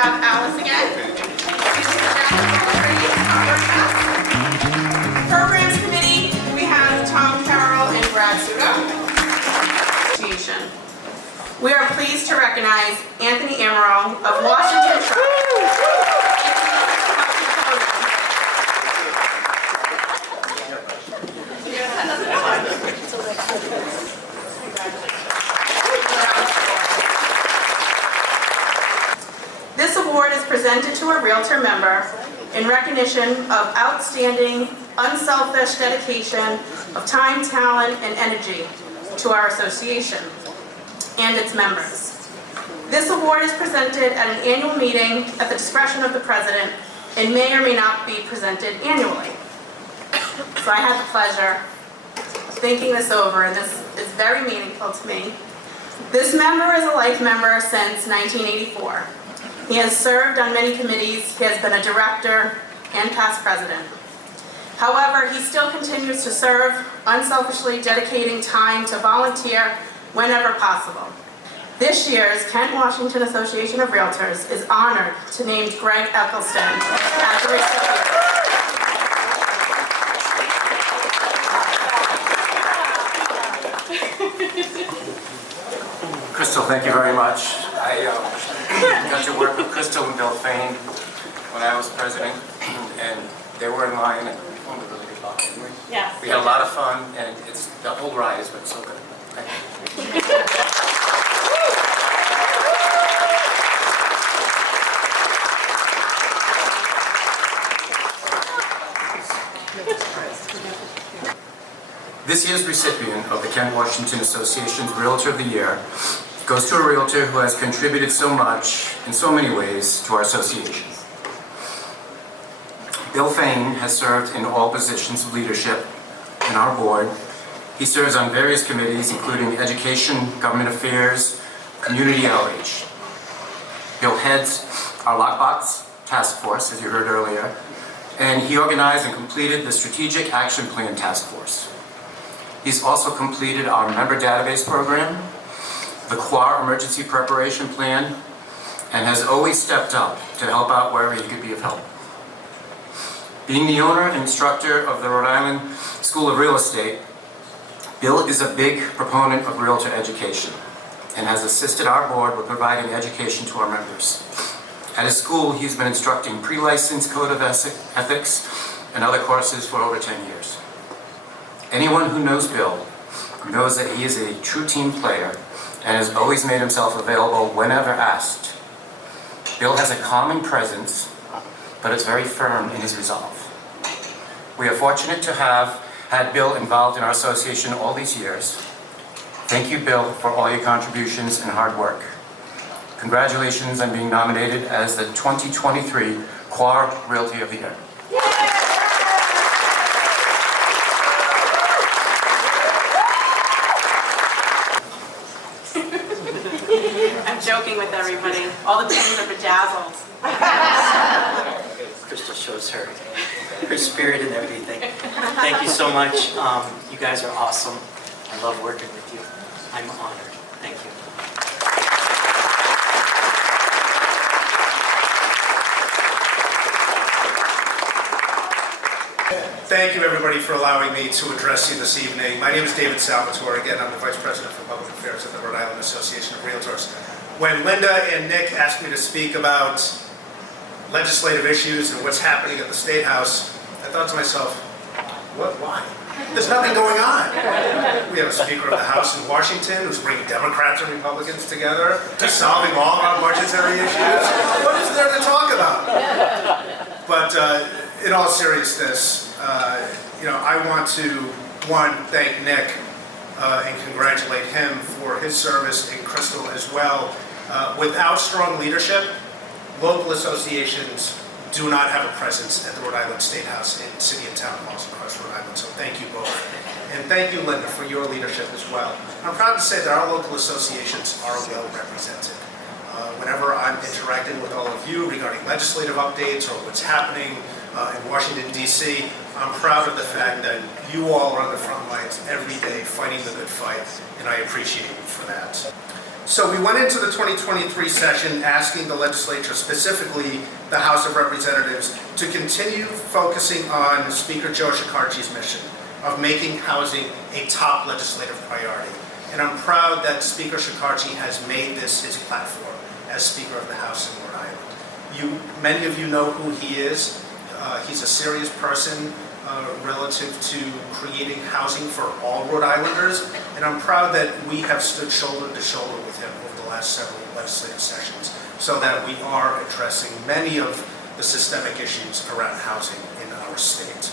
have Alice again. Programs Committee, we have Tom Carroll and Brad Sudo. We are pleased to recognize Anthony Amaral of Washington Trust. This award is presented to a Realtor member in recognition of outstanding, unselfish dedication of time, talent, and energy to our association and its members. This award is presented at an annual meeting at the discretion of the president and may or may not be presented annually. So I had the pleasure of thinking this over, and this is very meaningful to me. This member is a life member since 1984. He has served on many committees. He has been a director and past president. However, he still continues to serve, unselfishly dedicating time to volunteer whenever possible. This year's Kent Washington Association of Realtors is honored to name Greg Eccleston as the recipient. Crystal, thank you very much. I got to work with Crystal and Bill Fain when I was president, and they were in line, and we formed a really good bond, didn't we? Yes. We had a lot of fun, and the whole ride has been so good. Thank you. This year's recipient of the Kent Washington Association's Realtor of the Year goes to a realtor who has contributed so much in so many ways to our association. Bill Fain has served in all positions of leadership in our board. He serves on various committees, including Education, Government Affairs, Community Outreach. Bill heads our Lockbox Task Force, as you heard earlier, and he organized and completed the Strategic Action Plan Task Force. He's also completed our member database program, the KWAOR Emergency Preparation Plan, and has always stepped up to help out wherever he could be of help. Being the owner and instructor of the Rhode Island School of Real Estate, Bill is a big proponent of realtor education and has assisted our board with providing education to our members. At his school, he's been instructing pre-licensed code of ethics and other courses for over 10 years. Anyone who knows Bill knows that he is a true team player and has always made himself available whenever asked. Bill has a calming presence, but is very firm in his resolve. We are fortunate to have had Bill involved in our association all these years. Thank you, Bill, for all your contributions and hard work. Congratulations on being nominated as the 2023 KWAOR Realty of the Year. I'm joking with everybody. All the pins are bedazzled. Crystal shows her spirit and everything. Thank you so much. You guys are awesome. I love working with you. I'm honored. Thank you. Thank you, everybody, for allowing me to address you this evening. My name is David Salvatore. Again, I'm the Vice President for Public Affairs at the Rhode Island Association of Realtors. When Linda and Nick asked me to speak about legislative issues and what's happening at the State House, I thought to myself, why? There's nothing going on. We have a Speaker of the House in Washington who's bringing Democrats and Republicans together, who's solving all of our budgetary issues. What is there to talk about? But in all seriousness, I want to, one, thank Nick and congratulate him for his service, and Crystal as well. Without strong leadership, local associations do not have a presence at the Rhode Island State House in city and town halls across Rhode Island. So thank you both. And thank you, Linda, for your leadership as well. I'm proud to say that our local associations are well represented. Whenever I'm interacting with all of you regarding legislative updates or what's happening in Washington, D.C., I'm proud of the fact that you all are on the front lines every day fighting the good fight, and I appreciate you for that. So we went into the 2023 session asking the legislature, specifically the House of Representatives, to continue focusing on Speaker Joe Shekarchi's mission of making housing a top legislative priority. And I'm proud that Speaker Shekarchi has made this his platform as Speaker of the House in Rhode Island. Many of you know who he is. He's a serious person relative to creating housing for all Rhode Islanders, and I'm proud that we have stood shoulder to shoulder with him over the last several legislative sessions so that we are addressing many of the systemic issues around housing in our state.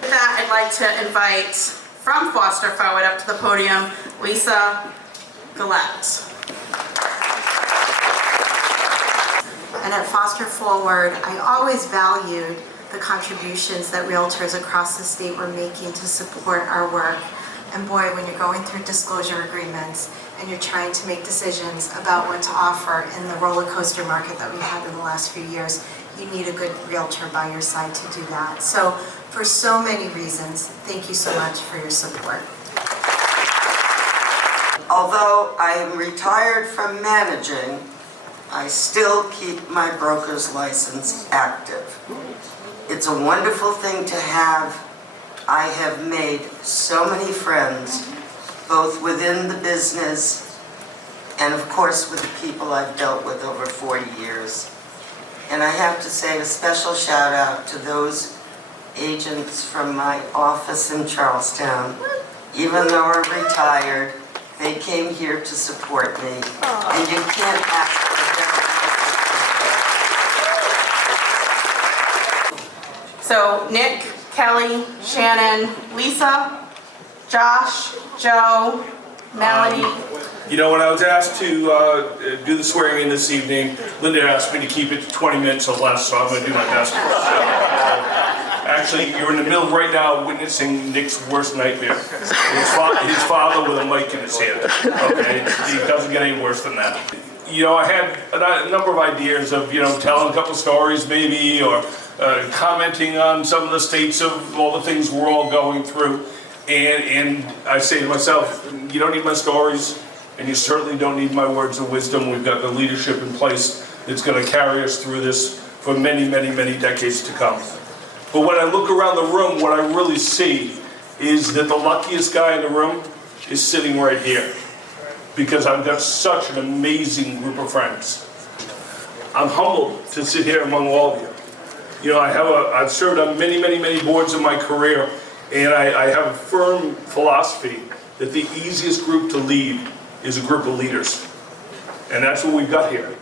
With that, I'd like to invite from Foster Forward up to the podium, Lisa Gillette. And at Foster Forward, I always valued the contributions that realtors across the state were making to support our work. And boy, when you're going through disclosure agreements and you're trying to make decisions about what to offer in the roller coaster market that we had in the last few years, you need a good realtor by your side to do that. So for so many reasons, thank you so much for your support. Although I am retired from managing, I still keep my broker's license active. It's a wonderful thing to have. I have made so many friends, both within the business and of course with the people I've dealt with over 40 years. And I have to say a special shout out to those agents from my office in Charlestown. Even though I'm retired, they came here to support me. And you can't ask for a better. So Nick, Kelly, Shannon, Lisa, Josh, Joe, Melody. You know, when I was asked to do the swearing in this evening, Linda asked me to keep it to 20 minutes or less, so I'm going to do my best. Actually, you're in the middle right now witnessing Nick's worst nightmare. His father with a mic in his hand. Okay, it doesn't get any worse than that. You know, I had a number of ideas of, you know, telling a couple stories maybe, or commenting on some of the states of all the things we're all going through. And I say to myself, you don't need my stories, and you certainly don't need my words of wisdom. We've got the leadership in place that's going to carry us through this for many, many, many decades to come. But when I look around the room, what I really see is that the luckiest guy in the room is sitting right here, because I've got such an amazing group of friends. I'm humbled to sit here among all of you. You know, I've served on many, many, many boards in my career, and I have a firm philosophy that the easiest group to lead is a group of leaders. And that's what we've got here.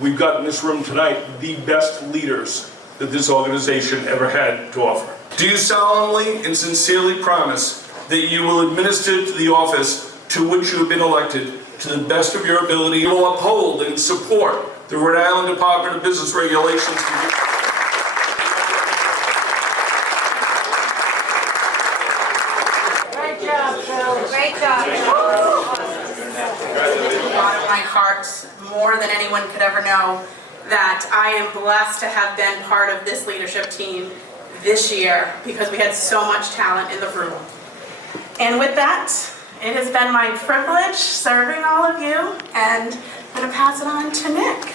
We've got in this room tonight the best leaders that this organization ever had to offer. Do you solemnly and sincerely promise that you will administer to the office to which you have been elected to the best of your ability? You will uphold and support the Rhode Island Department of Business Regulations. Great job, Phil. Great job. Bottom of my heart, more than anyone could ever know, that I am blessed to have been part of this leadership team this year, because we had so much talent in the room. And with that, it has been my privilege serving all of you, and I'm going to pass it on to Nick.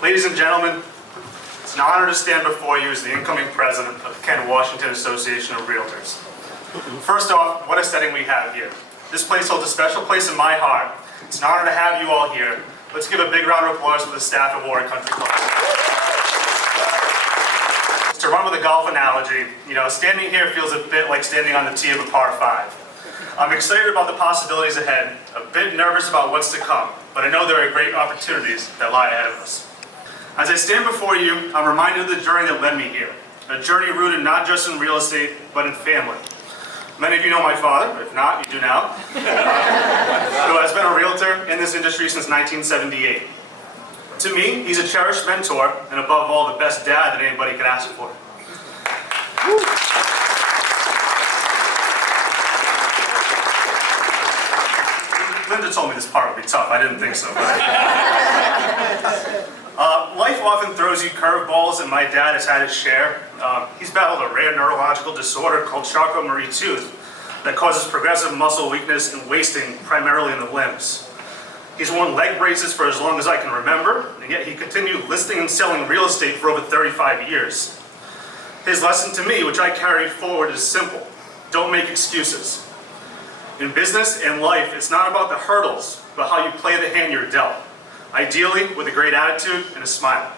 Ladies and gentlemen, it's an honor to stand before you as the incoming president of the KWAOR Association of Realtors. First off, what a setting we have here. This place holds a special place in my heart. It's an honor to have you all here. Let's give a big round of applause for the staff of Warren Country Club. To run with a golf analogy, you know, standing here feels a bit like standing on the tee of a par 5. I'm excited about the possibilities ahead, a bit nervous about what's to come, but I know there are great opportunities that lie ahead of us. As I stand before you, I'm reminded of the journey that led me here, a journey rooted not just in real estate, but in family. Many of you know my father, if not, you do now, who has been a realtor in this industry since 1978. To me, he's a cherished mentor, and above all, the best dad that anybody could ask for. Linda told me this part would be tough. I didn't think so. Life often throws you curveballs, and my dad has had his share. He's battled a rare neurological disorder called Charcot-Marie-Tooth that causes progressive muscle weakness and wasting primarily in the limbs. He's worn leg braces for as long as I can remember, and yet he continued listing and selling real estate for over 35 years. His lesson to me, which I carry forward, is simple: don't make excuses. In business and life, it's not about the hurdles, but how you play the hand you're dealt. Ideally, with a great attitude and a smile.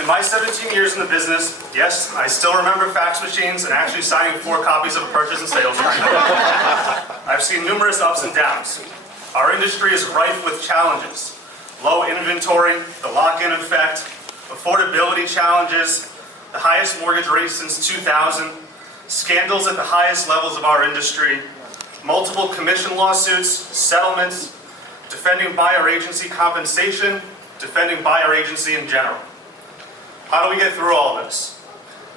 In my 17 years in the business, yes, I still remember fax machines and actually signing 4 copies of a purchase and sales agreement. I've seen numerous ups and downs. Our industry is rife with challenges: low inventory, the lock-in effect, affordability challenges, the highest mortgage rate since 2000, scandals at the highest levels of our industry, multiple commission lawsuits, settlements, defending buyer agency compensation, defending buyer agency in general. How do we get through all this?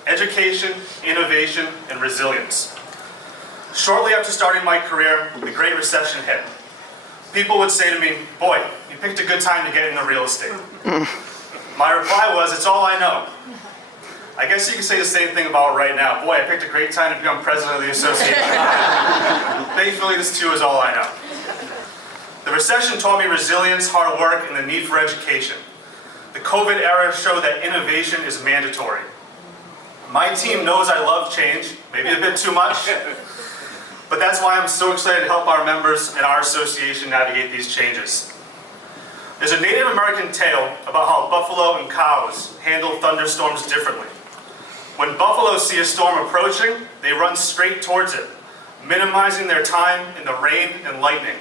Education, innovation, and resilience. Shortly after starting my career, the Great Recession hit. People would say to me, "Boy, you picked a good time to get into real estate." My reply was, "It's all I know." I guess you could say the same thing about right now. "Boy, I picked a great time to become president of the association." Thankfully, this too is all I know. The recession taught me resilience, hard work, and the need for education. The COVID era showed that innovation is mandatory. My team knows I love change, maybe a bit too much, but that's why I'm so excited to help our members and our association navigate these changes. There's a Native American tale about how buffalo and cows handle thunderstorms differently. When buffaloes see a storm approaching, they run straight towards it, minimizing their time in the rain and lightning.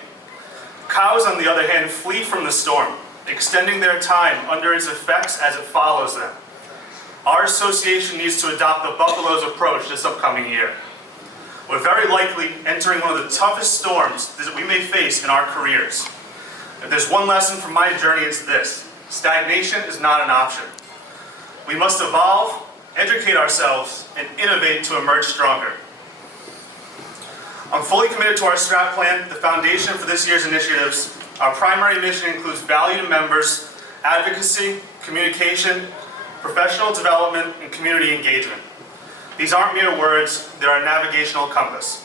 Cows, on the other hand, flee from the storm, extending their time under its effects as it follows them. Our association needs to adopt the buffalo's approach this upcoming year. We're very likely entering one of the toughest storms that we may face in our careers. If there's one lesson from my journey, it's this: stagnation is not an option. We must evolve, educate ourselves, and innovate to emerge stronger. I'm fully committed to our strat plan, the foundation for this year's initiatives. Our primary mission includes value to members, advocacy, communication, professional development, and community engagement. These aren't mere words, they're a navigational compass.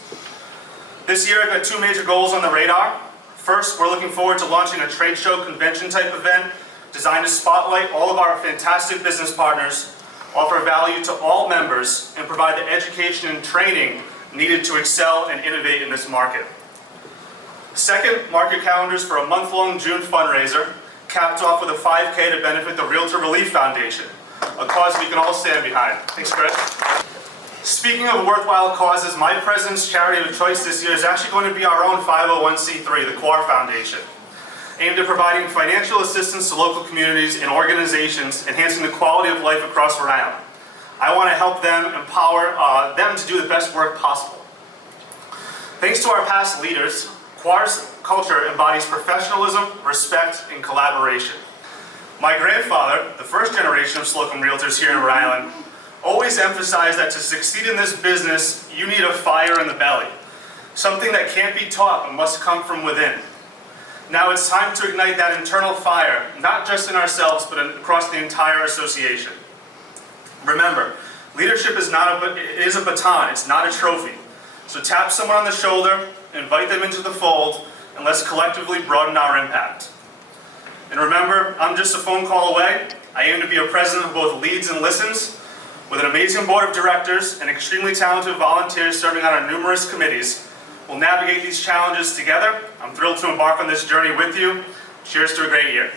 This year I've got 2 major goals on the radar. First, we're looking forward to launching a trade show convention type event designed to spotlight all of our fantastic business partners, offer value to all members, and provide the education and training needed to excel and innovate in this market. Second, mark your calendars for a month-long June fundraiser, capped off with a 5K to benefit the Realtor Relief Foundation, a cause we can all stand behind. Thanks, Greg. Speaking of worthwhile causes, my president's charity of choice this year is actually going to be our own 501c3, the KWAOR Foundation, aimed at providing financial assistance to local communities and organizations, enhancing the quality of life across Rhode Island. I want to help them, empower them to do the best work possible. Thanks to our past leaders, KWAOR's culture embodies professionalism, respect, and collaboration. My grandfather, the first generation of Slocum Realtors here in Rhode Island, always emphasized that to succeed in this business, you need a fire in the belly, something that can't be taught but must come from within. Now it's time to ignite that internal fire, not just in ourselves, but across the entire association. Remember, leadership is a baton, it's not a trophy. So tap someone on the shoulder, invite them into the fold, and let's collectively broaden our impact. And remember, I'm just a phone call away. I aim to be a president who both leads and listens. With an amazing board of directors and extremely talented volunteers serving on our numerous committees, we'll navigate these challenges together. I'm thrilled to embark on this journey with you. Cheers to a great year.